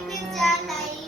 প্রদীপের জ্বালাই